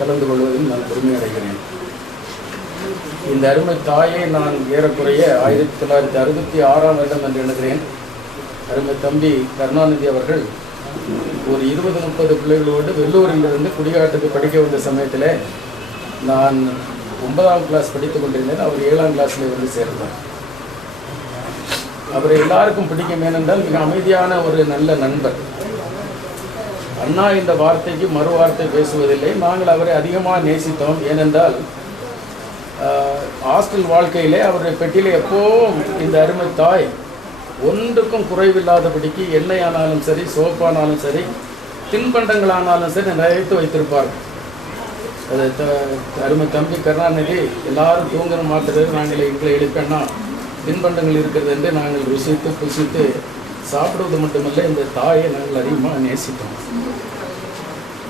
கலந்து கொள்வதில் நான் பெருமை அடைகிறேன். இந்த அருமை தாயை நான் ஏறக்குறைய 1966ஆம் வருடம் என்று எண்ணுகிறேன். அருமை தம்பி கருணாநிதி அவர்கள் ஒரு 20-30 பிள்ளைகளோடு வெள்ளூரிலிருந்து குடிகாட்டுக்கு படிக்க வந்த சமயத்தில் நான் 9ஆம் கிளாஸ் படித்து கொண்டிருந்தேன். அவர் 7ஆம் கிளாஸில் வந்து சேர்ந்தார். அவரை எல்லாருக்கும் பிடிக்கும். ஏனென்றால் மிக அமைதியான ஒரு நல்ல நண்பர். அண்ணா இந்த வார்த்தைக்கு மறு வார்த்தை பேசுவதில்லை. நாங்கள் அவரை அதிகமாக நேசித்தோம். ஏனென்றால் ஹாஸ்டல் வாழ்க்கையிலே அவருடைய பெட்டியிலே எப்போவும் இந்த அருமை தாய் ஒன்றுக்கும் குறைவில்லாதபடிக்கு எண்ணெய் ஆனாலும் சரி, சோப்பானாலும் சரி, தின்பண்டங்களானாலும் சரி நிறைத்து வைத்திருப்பார்கள். அது அருமை தம்பி கருணாநிதி எல்லாரும் தூங்குற மாத்திரம் நாங்கள் எங்களை எழுப்பேன்னா தின்பண்டங்கள் இருக்கிறது என்று நாங்கள் ருசித்து புசித்து சாப்பிடுவது மட்டுமல்ல, இந்த தாயை நாங்கள் அதிகமாக நேசித்தோம்.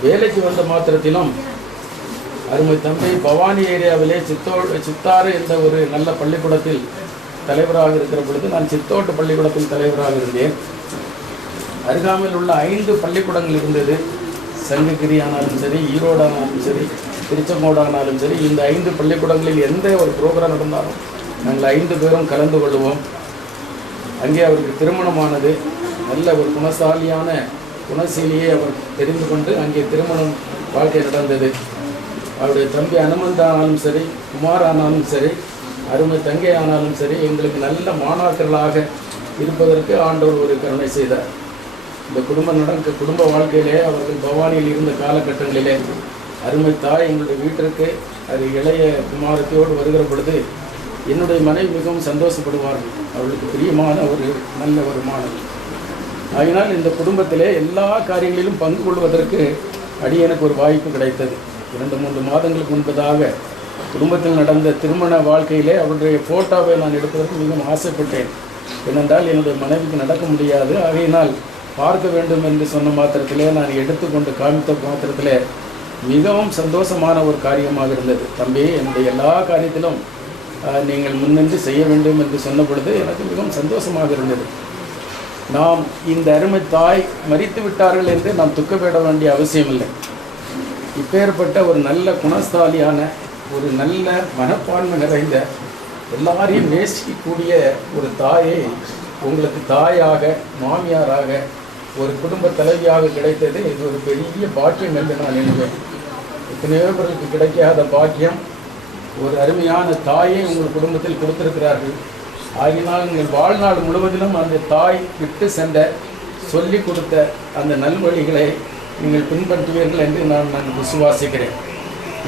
வேலைக்கு வந்த மாத்திரத்திலும் அருமை தம்பி பவானி ஏரியாவிலே சித்தாறு என்ற ஒரு நல்ல பள்ளிக்கூடத்தில் தலைவராக இருக்கிற பொழுது நான் சித்தோட்டு பள்ளிக்கூடத்தில் தலைவராக இருந்தேன். அருகாமையில் உள்ள 5 பள்ளிக்கூடங்கள் இருந்தது. சங்ககிரி ஆனாலும் சரி, ஈரோடு ஆனாலும் சரி, திருச்செங்கோடு ஆனாலும் சரி, இந்த 5 பள்ளிக்கூடங்களில் எந்த ஒரு ப்ரோக்ராம் நடந்தாலும் நாங்கள் 5 பேரும் கலந்து கொள்வோம். அங்கே அவருக்கு திருமணமானது. நல்ல ஒரு குணசாலியான குணசீலியை அவர் தெரிந்து கொண்டு அங்கே திருமணம் வாழ்க்கை நடந்தது. அவருடைய தம்பி அனுமந்த் ஆனாலும் சரி, குமார் ஆனாலும் சரி, அருமை தங்கை ஆனாலும் சரி, எங்களுக்கு நல்ல மாணாக்கர்களாக இருப்பதற்கு ஆண்டவர் ஒரு கருணை செய்தார். இந்த குடும்ப வாழ்க்கையிலே அவர்கள் பவானியில் இருந்த காலகட்டங்களிலே அருமை தாய் எங்களுடைய வீட்டிற்கு அது இளைய குமாரத்தையோடு வருகிற பொழுது என்னுடைய மனைவி மிகவும் சந்தோஷப்படுவார்கள். அவர்களுக்கு பிரியமான ஒரு நல்ல ஒரு மாணவி. ஆகினால் இந்த குடும்பத்திலே எல்லா காரியங்களிலும் பங்கு கொள்வதற்கு எனக்கு ஒரு வாய்ப்பு கிடைத்தது. 2-3 மாதங்களுக்கு முன்பதாக குடும்பத்தில் நடந்த திருமண வாழ்க்கையிலே அவருடைய ஃபோட்டோவை நான் எடுப்பதற்கு மிகவும் ஆசைப்பட்டேன். ஏனென்றால் என்னுடைய மனைவிக்கு நடக்க முடியாது. ஆகையினால் பார்க்க வேண்டும் என்று சொன்ன மாத்திரத்திலே நான் எடுத்துக்கொண்டு காமித்த மாத்திரத்திலே மிகவும் சந்தோஷமான ஒரு காரியமாக இருந்தது. தம்பி, என்னுடைய எல்லா காரியத்திலும் நீங்கள் முன்னின்று செய்ய வேண்டும் என்று சொன்ன பொழுது எனக்கு மிகவும் சந்தோஷமாக இருந்தது. நாம் இந்த அருமை தாய் மரித்து விட்டார்கள் என்று நாம் துக்கப்பட வேண்டிய அவசியமில்லை. இப்பேற்பட்ட ஒரு நல்ல குணசாலியான ஒரு நல்ல மனப்பான்மை நிறைந்த எல்லாரையும் நேசிக்கக்கூடிய ஒரு தாயை உங்களுக்கு தாயாக, மாமியாராக, ஒரு குடும்ப தலைவியாக கிடைத்தது இது ஒரு பெரிய பாக்கியம் என்று நான் நினைவேன். எத்தனையோ பேருக்கு கிடைக்காத பாக்கியம் ஒரு அருமையான தாயை உங்கள் குடும்பத்தில் கொடுத்திருக்கிறார்கள். ஆகினால் நீங்கள் வாழ்நாள் முழுவதிலும் அந்த தாய் விட்டு சென்ற சொல்லி கொடுத்த அந்த நல்வழிகளை நீங்கள் பின்பற்றுவீர்கள் என்று நான் விசுவாசிக்கிறேன்.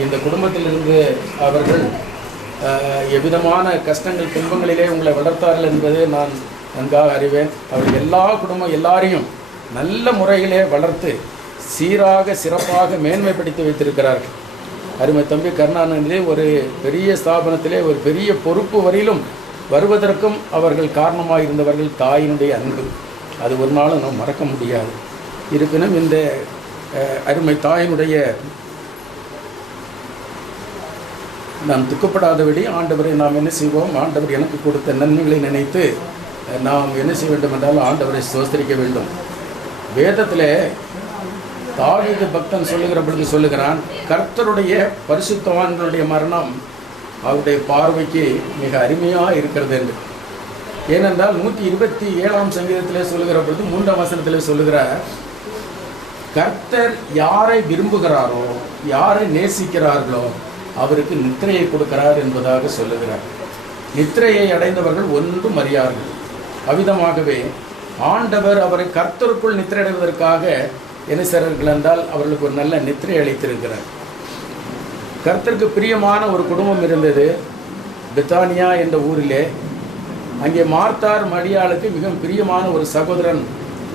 இந்த குடும்பத்திலிருந்து அவர்கள் எவ்விதமான கஷ்டங்கள் துன்பங்களிலே உங்களை வளர்த்தார்கள் என்பதை நான் நன்றாக அறிவேன். அவர்கள் எல்லாரையும் நல்ல முறையிலே வளர்த்து சீராக சிறப்பாக மேன்மைப்படுத்தி வைத்திருக்கிறார்கள். அருமை தம்பி கருணாநிதி ஒரு பெரிய ஸ்தாபனத்திலே ஒரு பெரிய பொறுப்பு வரையிலும் வருவதற்கும் அவர்கள் காரணமாக இருந்தவர்கள் தாயினுடைய அன்பு. அது ஒரு நாளும் நாம் மறக்க முடியாது. இருப்பினும் இந்த அருமை தாயினுடைய நாம் துக்கப்படாதபடி ஆண்டவரை நாம் என்ன செய்வோம்? ஆண்டவர் எனக்கு கொடுத்த நன்மைகளை நினைத்து நாம் என்ன செய்ய வேண்டும் என்றால் ஆண்டவரை ஸ்தோத்திரிக்க வேண்டும். வேதத்தில் தாவீது பக்தன் சொல்லுகிற பொழுது சொல்லுகிறான், கர்த்தருடைய பரிசுத்தவான்களுடைய மரணம் அவருடைய பார்வைக்கு மிக அருமையாக இருக்கிறது என்று. ஏனென்றால் 127ஆம் சங்கீதத்திலே சொல்லுகிற பொழுது 3ஆம் வசனத்திலே சொல்லுகிறார், கர்த்தர் யாரை விரும்புகிறாரோ, யாரை நேசிக்கிறார்களோ அவருக்கு நித்திரையை கொடுக்கிறார் என்பதாக சொல்லுகிறார். நித்திரையை அடைந்தவர்கள் ஒன்றும் அறியார்கள். அவ்விதமாகவே ஆண்டவர் அவரை கர்த்தருக்குள் நித்திரை அடைவதற்காக என்ன செய்கிறார்கள் என்றால் அவர்களுக்கு ஒரு நல்ல நித்திரை அளித்திருக்கிறார். கர்த்தருக்கு பிரியமான ஒரு குடும்பம் இருந்தது பெத்தானியா என்ற ஊரிலே. அங்கே மார்த்தார் மரியாளுக்கு மிகவும் பிரியமான ஒரு சகோதரன்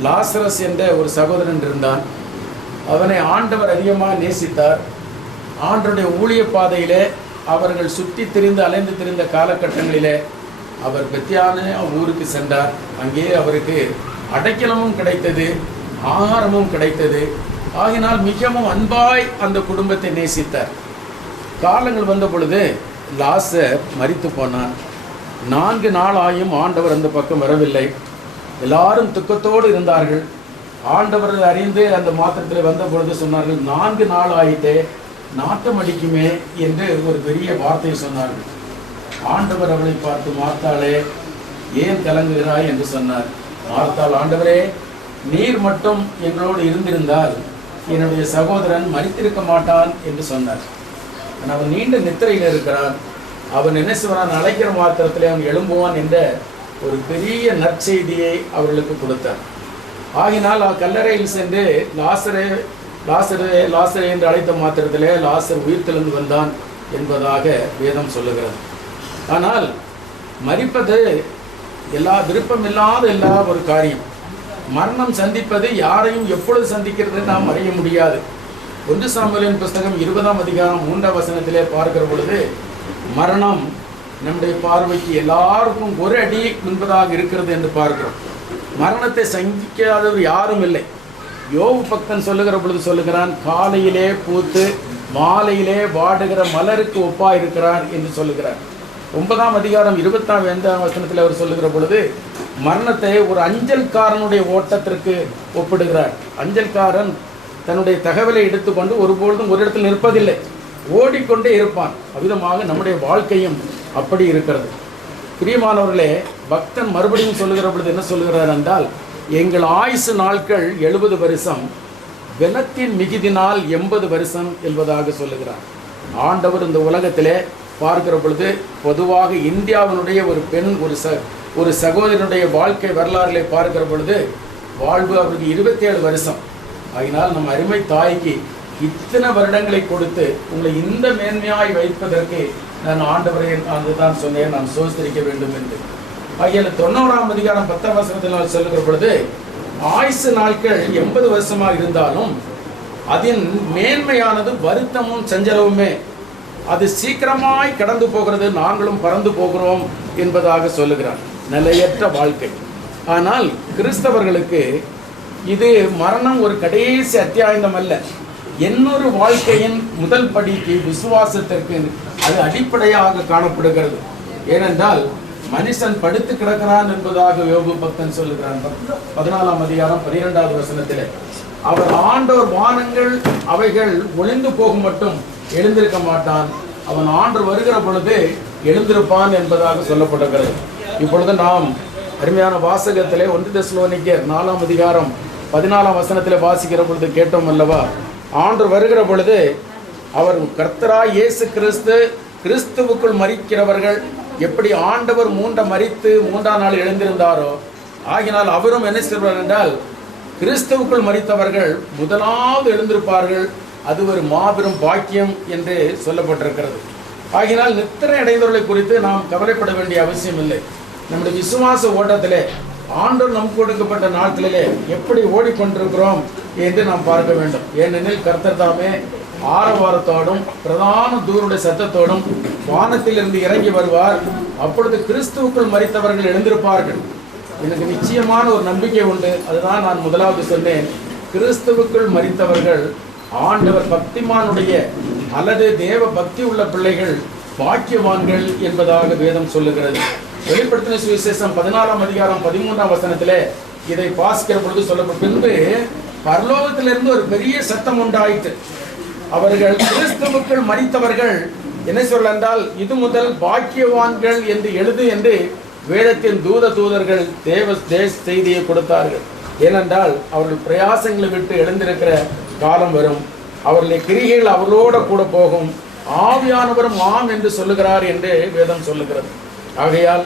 லாசரஸ் என்ற ஒரு சகோதரன் இருந்தான். அவனை ஆண்டவர் அதிகமாக நேசித்தார். ஆண்டவருடைய ஊழிய பாதையிலே அவர்கள் சுற்றி திரிந்து அலைந்து திரிந்த காலகட்டங்களிலே அவர் பெத்தானியா ஊருக்கு சென்றார். அங்கே அவருக்கு அடைக்கலமும் கிடைத்தது, ஆகாரமும் கிடைத்தது. ஆகினால் மிகவும் அன்பாய் அந்த குடும்பத்தை நேசித்தார். காலங்கள் வந்த பொழுது லாசர் மரித்து போனான். 4 நாள் ஆயும் ஆண்டவர் அந்த பக்கம் வரவில்லை. எல்லாரும் துக்கத்தோடு இருந்தார்கள். ஆண்டவர் அறிந்து அந்த மாத்திரத்தில் வந்த பொழுது சொன்னார்கள், 4 நாள் ஆயிட்டே நாட்டம் அடிக்குமே என்று ஒரு பெரிய வார்த்தை சொன்னார்கள். ஆண்டவர் அவளை பார்த்து, மார்த்தாளே ஏன் கலங்குகிறாய் என்று சொன்னார். மார்த்தாள், ஆண்டவரே நீர் மட்டும் எங்களோடு இருந்திருந்தால் என்னுடைய சகோதரன் மரித்திருக்க மாட்டான் என்று சொன்னார். அவன் நீண்ட நித்திரையில் இருக்கிறான். அவன் என்ன செய்வான், அழைக்கிற மாத்திரத்திலே அவன் எழும்புவான் என்ற ஒரு பெரிய நற்செய்தியை அவர்களுக்கு கொடுத்தார். ஆகினால் கல்லறையில் சென்று லாசரே லாசரே லாசரே என்று அழைத்த மாத்திரத்திலே லாசர் உயிர்த்தெழுந்து வந்தான் என்பதாக வேதம் சொல்லுகிறது. ஆனால் மரிப்பது விருப்பமில்லாத ஒரு காரியம். மரணம் சந்திப்பது யாரையும் எப்பொழுது சந்திக்கிறது நாம் அறிய முடியாது. 1 சாமுவேலின் புஸ்தகம் 20ஆம் அதிகாரம் 3ஆம் வசனத்திலே பார்க்கிற பொழுது மரணம் நம்முடைய பார்வைக்கு எல்லாருக்கும் ஒரு அடி முன்பதாக இருக்கிறது என்று பார்க்கிறோம். மரணத்தை சந்திக்காதவர் யாரும் இல்லை. யோபு பக்தன் சொல்லுகிற பொழுது சொல்லுகிறான், காலையிலே பூத்து மாலையிலே வாடுகிற மலருக்கு ஒப்பா இருக்கிறான் என்று சொல்லுகிறார். 9ஆம் அதிகாரம் 25ஆம் வசனத்தில் அவர் சொல்லுகிற பொழுது மரணத்தை ஒரு அஞ்சல்காரனுடைய ஓட்டத்திற்கு ஒப்பிடுகிறார். அஞ்சல்காரன் தன்னுடைய தகவலை எடுத்துக்கொண்டு ஒருபொழுதும் ஒரு இடத்தில் நிற்பதில்லை, ஓடிக்கொண்டே இருப்பான். அவ்விதமாக நம்முடைய வாழ்க்கையும் அப்படி இருக்கிறது. பிரியமானவர்களே, பக்தன் மறுபடியும் சொல்லுகிற பொழுது என்ன சொல்லுகிறார் என்றால், எங்கள் ஆயுசு நாட்கள் 70 வருஷம், வெனத்தின் மிகுதினால் 80 வருஷம் என்பதாக சொல்லுகிறார். ஆண்டவர் இந்த உலகத்திலே பார்க்கிற பொழுது பொதுவாக இந்தியாவினுடைய ஒரு பெண் ஒரு சகோதரனுடைய வாழ்க்கை வரலாறுகளை பார்க்கிற பொழுது வாழ்வு அவருக்கு 27 வருஷம். ஆகினால் நம் அருமை தாய்க்கு இத்தனை வருடங்களை கொடுத்து உங்களை இந்த மேன்மையாய் வைப்பதற்கு நான் ஆண்டவரை அதுதான் சொன்னேன், நான் சோஸ்திரிக்க வேண்டும் என்று. ஆகிய 90ஆம் அதிகாரம் 10ஆம் வசனத்தில் சொல்லுகிற பொழுது ஆயுசு நாட்கள் 80 வருஷமாக இருந்தாலும் அதன் மேன்மையானது வருத்தமும் சஞ்சலவுமே. அது சீக்கிரமாய் கடந்து போகிறது, நாங்களும் பறந்து போகிறோம் என்பதாக சொல்லுகிறார். நிலையற்ற வாழ்க்கை. ஆனால் கிறிஸ்தவர்களுக்கு இது மரணம் ஒரு கடைசி அத்தியாயம் அல்ல. இன்னொரு வாழ்க்கையின் முதல் படிக்கு விசுவாசத்திற்கு அது அடிப்படையாக காணப்படுகிறது. ஏனென்றால் மனுஷன் படுத்து கிடக்கிறான் என்பதாக யோபு பக்தன் சொல்லுகிறான். 14ஆம் அதிகாரம் 12ஆவது வசனத்தில் அவர் ஆண்டவர் வானங்கள் அவைகள் ஒளிந்து போகும் மட்டும் எழுந்திருக்க மாட்டான், அவன் ஆண்டு வருகிற பொழுது எழுந்திருப்பான் என்பதாக சொல்லப்படுகிறது. இப்பொழுது நாம் அருமையான வாசகத்திலே 1 தெசலோனிக்கேயர் 4ஆம் அதிகாரம் 14ஆம் வசனத்தில் வாசிக்கிற பொழுது கேட்டோம் அல்லவா, ஆண்டு வருகிற பொழுது அவர் கர்த்தராய் இயேசு கிறிஸ்துவுக்குள் மரிக்கிறவர்கள் எப்படி ஆண்டவர் மரித்து 3ஆம் நாள் எழுந்திருந்தாரோ, ஆகினால் அவரும் என்ன செய்வார் என்றால் கிறிஸ்துவுக்குள் மரித்தவர்கள் முதலாவது எழுந்திருப்பார்கள். அது ஒரு மாபெரும் பாக்கியம் என்று சொல்லப்பட்டிருக்கிறது. ஆகினால் நித்திரை அடைந்தவர்களை குறித்து நாம் கவலைப்பட வேண்டிய அவசியம் இல்லை. நம்முடைய விசுவாச ஓட்டத்திலே ஆண்டவர் நமக்கு கொடுக்கப்பட்ட நாட்களிலே எப்படி ஓடிக்கொண்டிருக்கிறோம் என்று நாம் பார்க்க வேண்டும். ஏனெனில் கர்த்தர் தாமே ஆரவாரத்தோடும் பிரதான தூருடைய சத்தத்தோடும் வானத்திலிருந்து இறங்கி வருவார். அப்பொழுது கிறிஸ்துவுக்குள் மரித்தவர்கள் எழுந்திருப்பார்கள். எனக்கு நிச்சயமான ஒரு நம்பிக்கை உண்டு. அதுதான் நான் முதலாவது சொன்னேன். கிறிஸ்துவுக்குள் மரித்தவர்கள் ஆண்டவர் பக்திமானுடைய அல்லது தேவ பக்தி உள்ள பிள்ளைகள் பாக்கியவான்கள் என்பதாக வேதம் சொல்லுகிறது. வெளிப்படுத்தின சுவிசேஷம் 14ஆம் அதிகாரம் 13ஆம் வசனத்திலே இதை வாசிக்கிற பொழுது சொல்லப்பட்ட பின்பு பரலோகத்திலிருந்து ஒரு பெரிய சத்தம் உண்டாயிற்று. அவர்கள் கிறிஸ்துவுக்குள் மரித்தவர்கள் என்ன சொல்ல என்றால், இது முதல் பாக்கியவான்கள் என்று எழுது என்று வேதத்தின் தூதர்கள் தேவ செய்தியை கொடுத்தார்கள். ஏனென்றால் அவர்கள் பிரயாசங்களை விட்டு எழுந்திருக்கிற காலம் வரும், அவர்களுடைய கிரிகைகள் அவர்களோட கூட போகும், ஆவியானவரும் ஆம் என்று சொல்லுகிறார் என்று வேதம் சொல்லுகிறது. ஆகையால்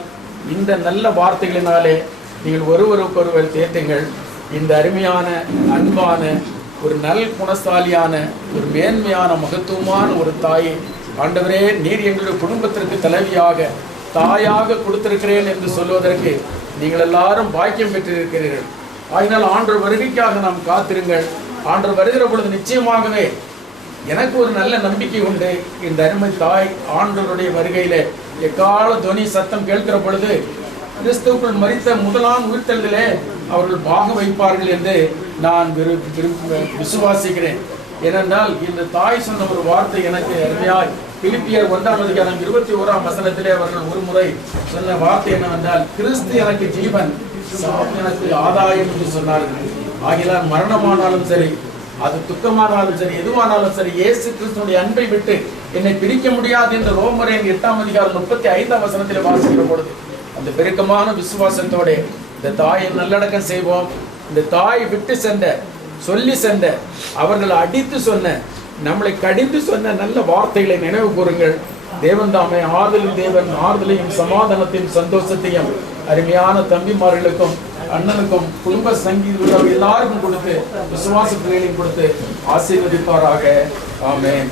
இந்த நல்ல வார்த்தைகளினாலே நீங்கள் ஒருவருக்கொருவர் தேற்றுங்கள். இந்த அருமையான அன்பான ஒரு நல் குணசாலியான ஒரு மேன்மையான மகத்துவமான ஒரு தாயை ஆண்டவரே நீர் எங்களுடைய குடும்பத்திற்கு தலைவியாக தாயாக கொடுத்திருக்கிறேன் என்று சொல்வதற்கு நீங்கள் எல்லாரும் பாக்கியம் பெற்றிருக்கிறீர்கள். ஆகினால் ஆண்டவர் வருகைக்காக நாம் காத்திருங்கள். ஆண்டவர் வருகிற பொழுது நிச்சயமாகவே எனக்கு ஒரு நல்ல நம்பிக்கை உண்டு. இந்த அருமை தாய் ஆண்டவருடைய வருகையிலே எக்கால துணி சத்தம் கேட்கிற பொழுது கிறிஸ்துவுக்குள் மரித்த முதலாம் உயிர்த்தெழுதலே அவர்கள் பாக வைப்பார்கள் என்று நான் விசுவாசிக்கிறேன். ஏனென்றால் இந்த தாய் சொன்ன ஒரு வார்த்தை எனக்கு அருமையாய் பிலிப்பியர் 1ஆம் அதிகாரம் 21ஆம் வசனத்திலே அவர்கள் ஒரு முறை சொன்ன வார்த்தை என்னவென்றால், கிறிஸ்து எனக்கு ஜீவன், சாவு எனக்கு ஆதாயம் என்று சொன்னார்கள். ஆகினால் மரணமானாலும் சரி, அது துக்கமானாலும் சரி, எதுவானாலும் சரி, இயேசு கிறிஸ்துடைய அன்பை விட்டு என்னை பிரிக்க முடியாது என்று ரோமரின் 8:35 வாசிக்கிற பொழுது அந்த பெருக்கமான விசுவாசத்தோட இந்த தாயை நல்லடக்கம் செய்வோம். இந்த தாய் விட்டு சென்ற, சொல்லி சென்ற, அவர்களை அடித்து சொன்ன, நம்மளை கடிந்து சொன்ன நல்ல வார்த்தைகளை நினைவு கூறுங்கள். தேவன் தாமே ஆறுதலின் தேவன் ஆறுதலையும் சமாதானத்தையும் சந்தோஷத்தையும் அருமையான தம்பிமார்களுக்கும் அண்ணனுக்கும் குடும்ப சங்கீத எல்லாருக்கும் கொடுத்து விசுவாச பிள்ளைகளையும் கொடுத்து ஆசீர்வதிப்பாராக. ஆமென்.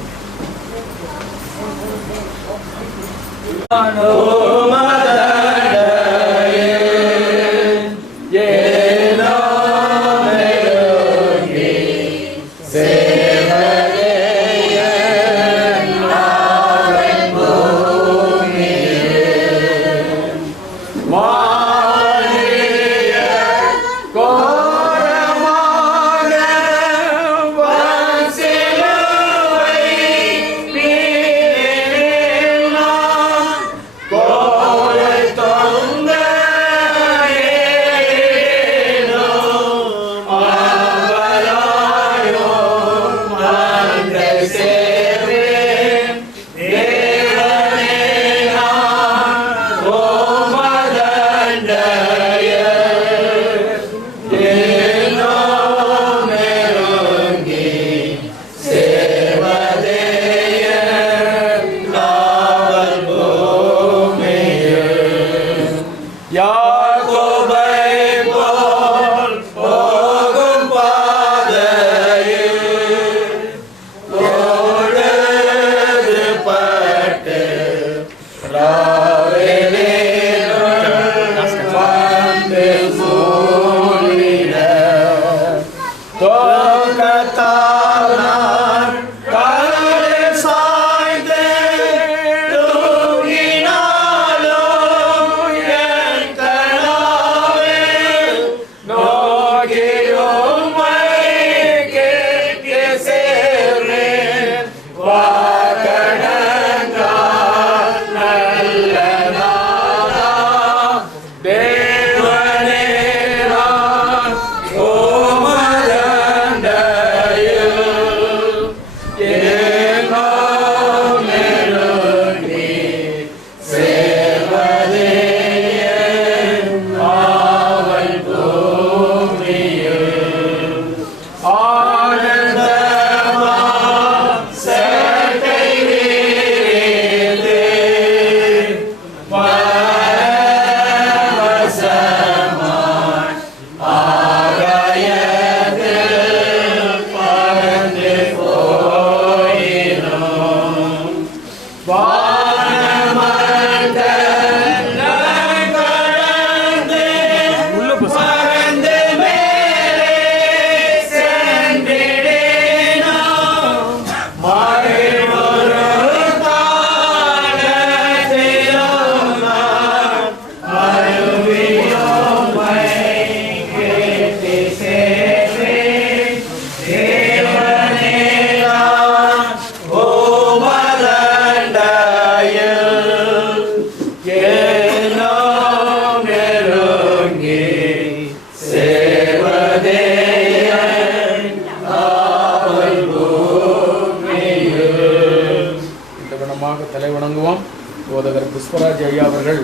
தலை வணங்குவோம். போதகர் புஷ்பராஜ் ஐயா அவர்கள்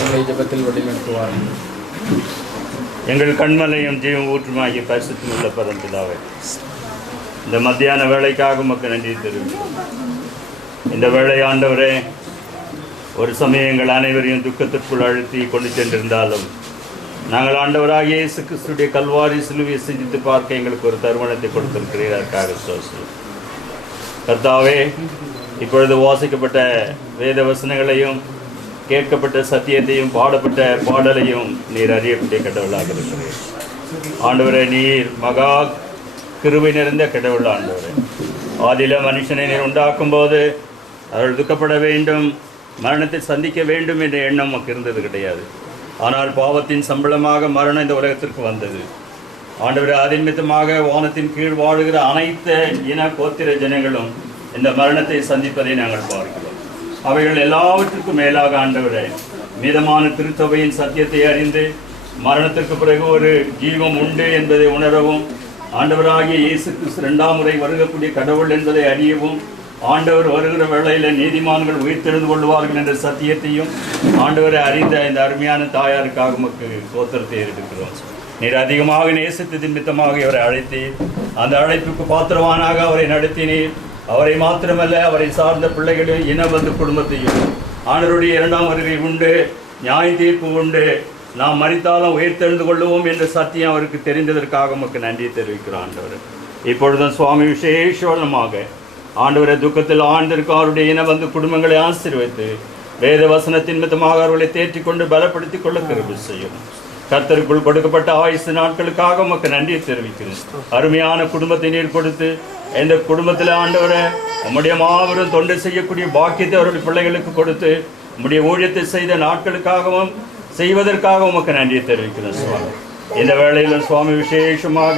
எங்களை ஜெபத்தில் வழிநடத்துவார். எங்கள் கண்மலையும் ஜீவம் ஊற்றுமாகிய பரிசுத்தம் உள்ள பரம்பிதாவே, இந்த மத்தியான வேலைக்காக உமக்கு நன்றி தெரிவிக்கிறோம். இந்த வேலை ஆண்டவரே, ஒரு சமயம் எங்கள் அனைவரையும் துக்கத்திற்குள் அழுத்தி கொண்டு சென்றிருந்தாலும் நாங்கள் ஆண்டவராகிய இயேசு கிறிஸ்துடைய கல்வாரி சிலுவையை சிந்தித்து பார்க்க எங்களுக்கு ஒரு தருணத்தை கொடுத்திருக்கிறீர்கள். ஸ்தோத்திரம் கர்த்தாவே. இப்பொழுது வாசிக்கப்பட்ட வேத வசனங்களையும் கேட்கப்பட்ட சத்தியத்தையும் பாடப்பட்ட பாடலையும் நீர் அறியக்கூடிய கடவுளாக இருக்கிறீர். ஆண்டவரே, நீர் மகா கிருபை நிறைந்த கடவுள். ஆண்டவரே, ஆதியில மனுஷனை நீர் உண்டாக்கும் போது அவர்கள் துக்கப்பட வேண்டும், மரணத்தை சந்திக்க வேண்டும் என்ற எண்ணம் நமக்கு இருந்தது கிடையாது. ஆனால் பாவத்தின் சம்பளமாக மரணம் இந்த உலகத்திற்கு வந்தது. ஆண்டவரே, அதன் மித்தமாக வானத்தின் கீழ் வாழுகிற அனைத்து இன கோத்திர ஜனங்களும் இந்த மரணத்தை சந்திப்பதை நாங்கள் பார்க்கிறோம். அவைகள் எல்லாவற்றுக்கும் மேலாக ஆண்டவரே, மீதமான திருச்சபையின் சத்தியத்தை அறிந்து மரணத்திற்கு பிறகு ஒரு ஜீவம் உண்டு என்பதை உணரவும், ஆண்டவராகிய இயேசு கிறிஸ்து 2ஆம் முறை வருகக்கூடிய கடவுள் என்பதை அறியவும், ஆண்டவர் வருகிற வேளையில் நீதிமான்கள் உயிர்த்தெழுந்து கொள்வார்கள் என்ற சத்தியத்தையும் ஆண்டவரை அறிந்த இந்த அருமையான தாயாருக்காக உமக்கு ஸ்தோத்திரத்தை எடுக்கிறோம். நீர் அதிகமாக நேசித்து நிமித்தமாக இவரை அழைத்தீர். அந்த அழைப்புக்கு பாத்திரவானாக அவரை நடத்தினீர். அவரை மாத்திரமல்ல, அவரை சார்ந்த பிள்ளைகளையும் இனபந்து குடும்பத்தையும் ஆண்டவருடைய 2ஆம் வருகை உண்டு, நியாய தீர்ப்பு உண்டு, நாம் மரித்தாலும் உயிர்த்தெழுந்து கொள்ளுவோம் என்ற சத்தியம் அவருக்கு தெரிந்ததற்காக உமக்கு நன்றி தெரிவிக்கிறோம். ஆண்டவர் இப்பொழுதும் சுவாமி விசேஷமாக ஆண்டவரை துக்கத்தில் ஆழ்ந்திருக்கும் அவருடைய இனபந்து குடும்பங்களை ஆசீர்வதித்து வேத வசனத்தின் மித்தமாக அவர்களை தேற்றிக் கொண்டு பலப்படுத்திக் கொள்ள கிருபை செய்யும். கர்த்தருக்குள் கொடுக்கப்பட்ட ஆயுசு நாட்களுக்காக உமக்கு நன்றியை தெரிவிக்கிறேன். அருமையான குடும்பத்தை நீர் கொடுத்து இந்த குடும்பத்தில் ஆண்டவரை உம்முடைய மாபெரும் தொண்டை செய்யக்கூடிய பாக்கியத்தை அவருடைய பிள்ளைகளுக்கு கொடுத்து உம்முடைய ஊழியத்தை செய்த நாட்களுக்காகவும் செய்வதற்காக உமக்கு நன்றியை தெரிவிக்கிறேன் சுவாமி. இந்த வேளையில் சுவாமி விசேஷமாக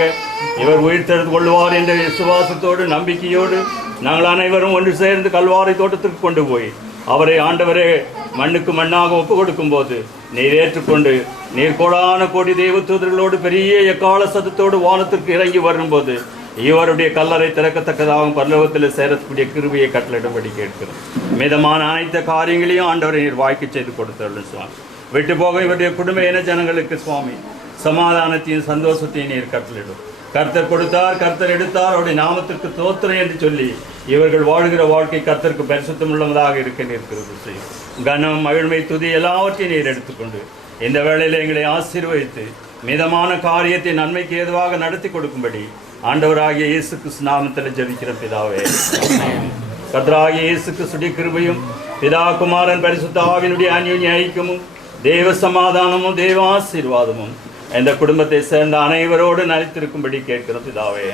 இவர் உயிர்த்தெழுந்து கொள்வார் என்ற விசுவாசத்தோடு நம்பிக்கையோடு நாங்கள் அனைவரும் ஒன்று சேர்ந்து கல்வாரி தோட்டத்திற்கு கொண்டு போய் அவரை ஆண்டவரே மண்ணுக்கு மண்ணாக ஒப்பு கொடுக்கும் போது நீர் ஏற்றுக்கொண்டு நீர் கோடான கோடி தேவதூதர்களோடு பெரிய எக்கால சத்தத்தோடு வானத்திற்கு இறங்கி வரும்போது இவருடைய கல்லறை திறக்கத்தக்கதாகவும் பரலோகத்தில் சேரக்கூடிய கிருபையை கட்டளிடும்படி கேட்கிறோம். மிதமான அனைத்து காரியங்களையும் ஆண்டவரை நீர் வாய்க்கு செய்து கொடுத்துள்ளோம் சுவாமி. விட்டு போக இவருடைய குடும்ப இன ஜனங்களுக்கு சுவாமி சமாதானத்தையும் சந்தோஷத்தையும் நீர் கட்டளிடும். கர்த்தர் கொடுத்தார், கர்த்தர் எடுத்தார், அவருடைய நாமத்திற்கு தோத்திரம் என்று சொல்லி இவர்கள் வாழ்கிற வாழ்க்கை கர்த்தருக்கு பரிசுத்தம் உள்ளதாக இருக்க இருக்கிறது செய்யும். கனம், மகிழ்மை, துதி எல்லாவற்றையும் நீர் எடுத்துக்கொண்டு இந்த வேளையில் எங்களை ஆசீர்வதித்து மிதமான காரியத்தை நன்மைக்கு ஏதுவாக நடத்தி கொடுக்கும்படி ஆண்டவராகிய இயேசு கிறிஸ்து நாமத்தில் ஜெபிக்கிற பிதாவே. கர்த்தராகிய இயேசு கிறிஸ்துடைய கிருபையும் பிதா குமாரன் பரிசுத்த ஆவியினுடைய அந்யோன்ய ஐக்கியமும் தேவ சமாதானமும் தேவ ஆசீர்வாதமும் இந்த குடும்பத்தை சேர்ந்த அனைவரோடு நலித்திருக்கும்படி கேட்கிற பிதாவே.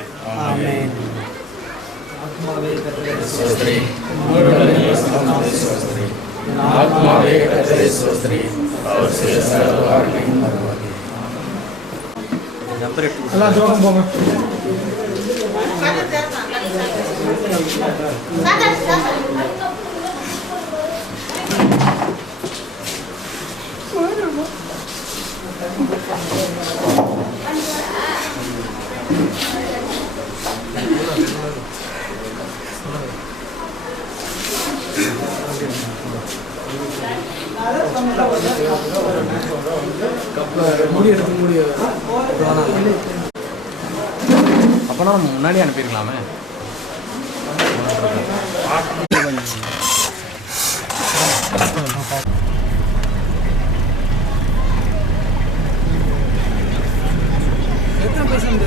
அப்பனா முன்னாடி அனுப்பியிருக்கலாமே. எத்தனை பர்சன்ட்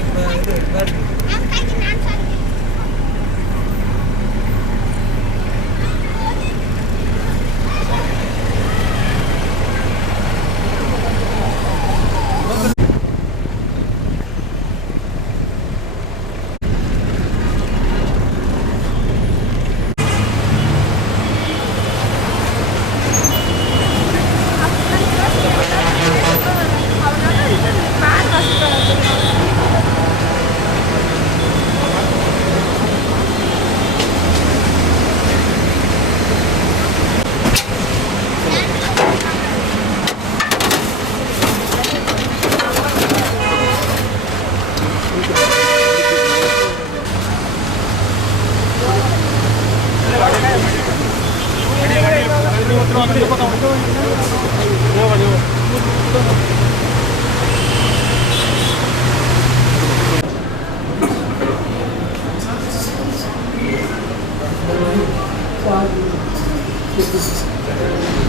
Thank you.